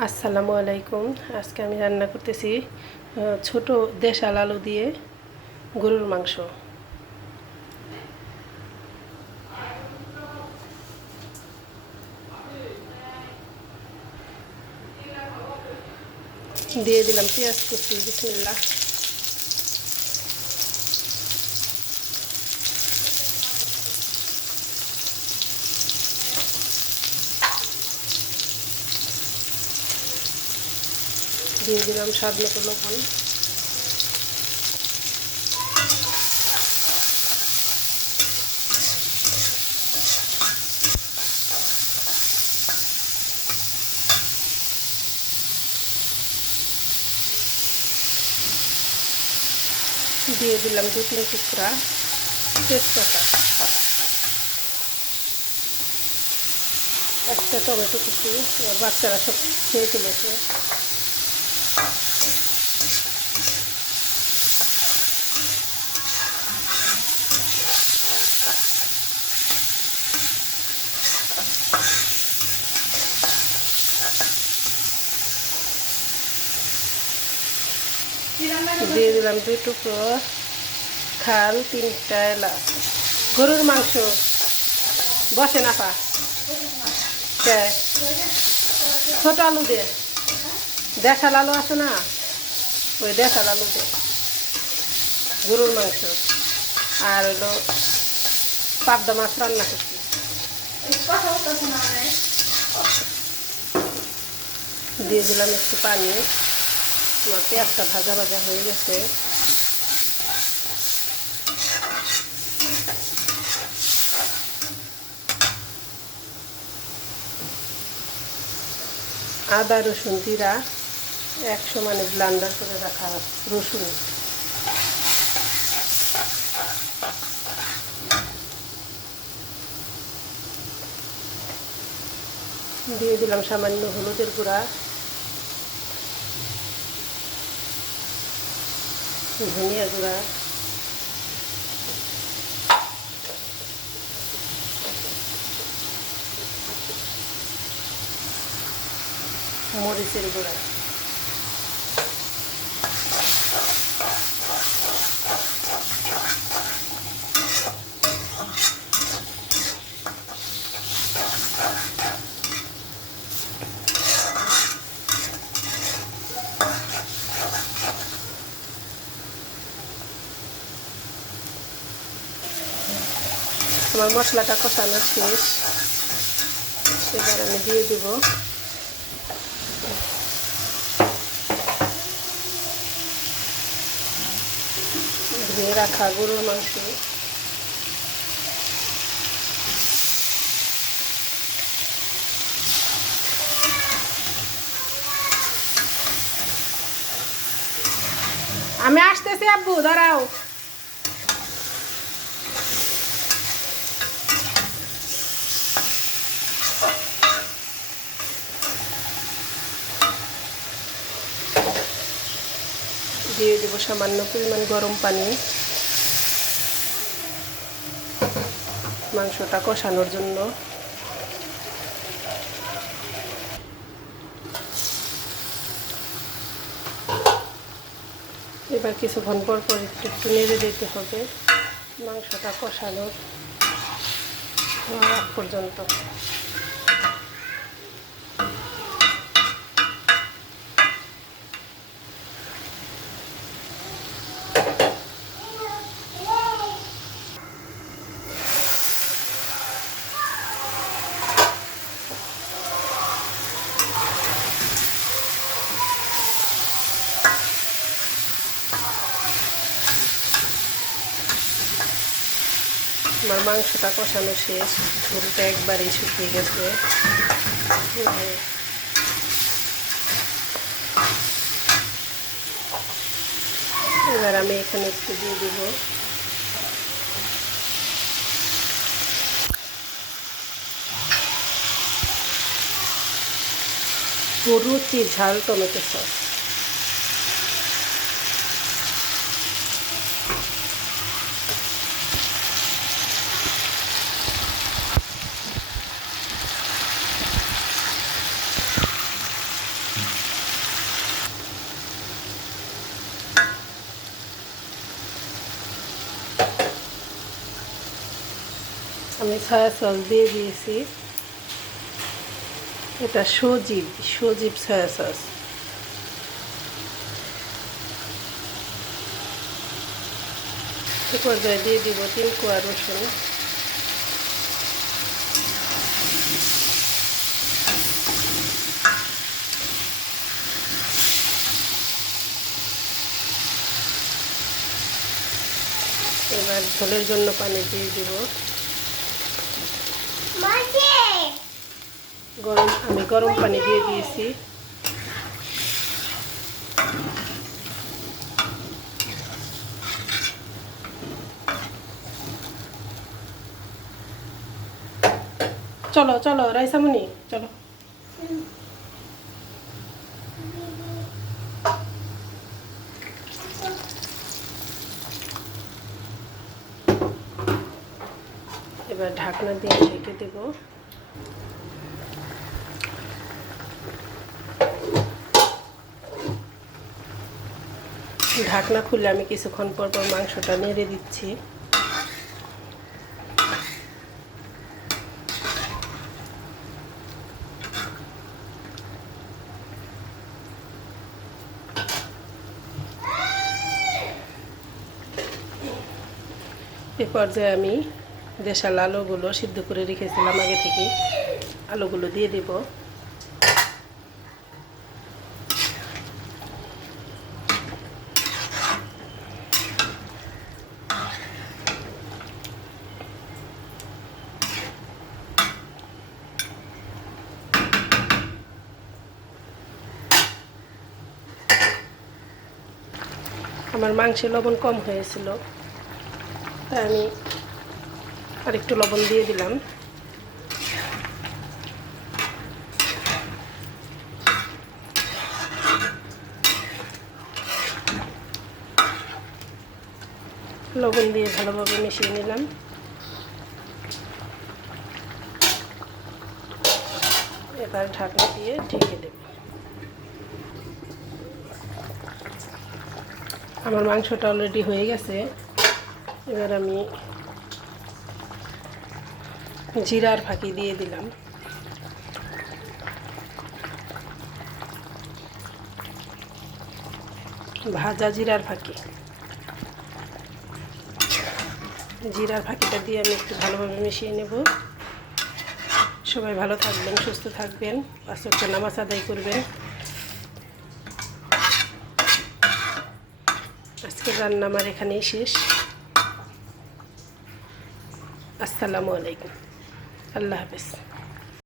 আসসালামু আলাইকুম। আজকে আমি রান্না করতেছি ছোট দেশাল আলু দিয়ে গরুর মাংস। দিয়ে দিলাম পেঁয়াজ কুচি বিসমিল্লা দিয়ে দিলাম স্বাদ মতো লবণ। দিয়ে দিলাম দু তিন টুকরা তেজপাতা। একটা টমেটো কুচি বাচ্চারা সব খেয়ে ফেলেছে। দিয়ে দিলাম দুই টুকরো খাল, তিনটা এলাচ। গরুর মাংস। বসে না, পা? ছোট আলু দে। দেশাল আলু আছে না? ওই দেশাল আলু দে। গরুর মাংস। আর হলো পাবদা মাছ রান্না করছি। দিয়ে দিলাম একটু পানি। আমার পেঁয়াজটা ভাজা ভাজা হয়ে গেছে। আদা, রসুন জিরা, একশো মানে ব্লান্ডার করে রাখা রসুন। দিয়ে দিলাম সামান্য হলুদের গুঁড়া। ধনিয়া গুঁড়া মরিচের গুঁড়া আমার মশলাটা কষানো শেষ। এবার আমি দিয়ে দিব। ধুয়ে রাখা গরুর মাংস। আমি আসতেছি, আব্বু, দাঁড়াও। দিয়ে দেবো সামান্য পরিমাণ গরম পানি। মাংসটা কষানোর জন্য। এবার কিছুক্ষণ পর পর একটু একটু নেড়ে দিতে হবে। মাংসটা কষানোর পর্যন্ত। আমার মাংসটা কষানো শেষ। ঝোলটা একবারেই শুকিয়ে গেছে। এবার আমি এখানে একটু দিয়ে দিব। রুচি ঝাল টমেটো সস। আমি সয়া সস দিয়ে দিয়েছি এটা সজীব সজীব সয়া সস পর্যায়ে দিয়ে দিব তিন কোয়া রসুন। এবার ঝোলের জন্য পানি দিয়ে দিব। গরম আমি গরম পানি দিয়ে দিয়েছি। চলো চলো রাইসামনি চলো। ঢাকনা দিয়ে ঢেকে দেবো। ঢাকনা খুলে আমি কিছুক্ষণ পর পর মাংসটা নেড়ে দিচ্ছি। এ পর্যায়ে আমি দেশাল আলুগুলো সিদ্ধ করে রেখেছিলাম আগে থেকে আলুগুলো দিয়ে দেব। আমার মাংসে লবণ কম হয়েছিল। তাই আমি আরেকটু লবণ দিয়ে দিলাম। লবণ দিয়ে ভালোভাবে মিশিয়ে নিলাম। এবার ঢাকনা দিয়ে ঢেকে দেব। আমার মাংসটা অলরেডি হয়ে গেছে। এবার আমি জিরার ফাঁকি দিয়ে দিলাম। ভাজা জিরার ফাঁকি। জিরার ফাঁকিটা দিয়ে আমি একটু ভালোভাবে মিশিয়ে নেব। সবাই ভালো থাকবেন, সুস্থ থাকবেন। পাঁচ নামাজ আদায় করবেন। আজকের রান্না আমার এখানেই শেষ। আসসালামু আলাইকুম। আল্লাহ হাফেজ।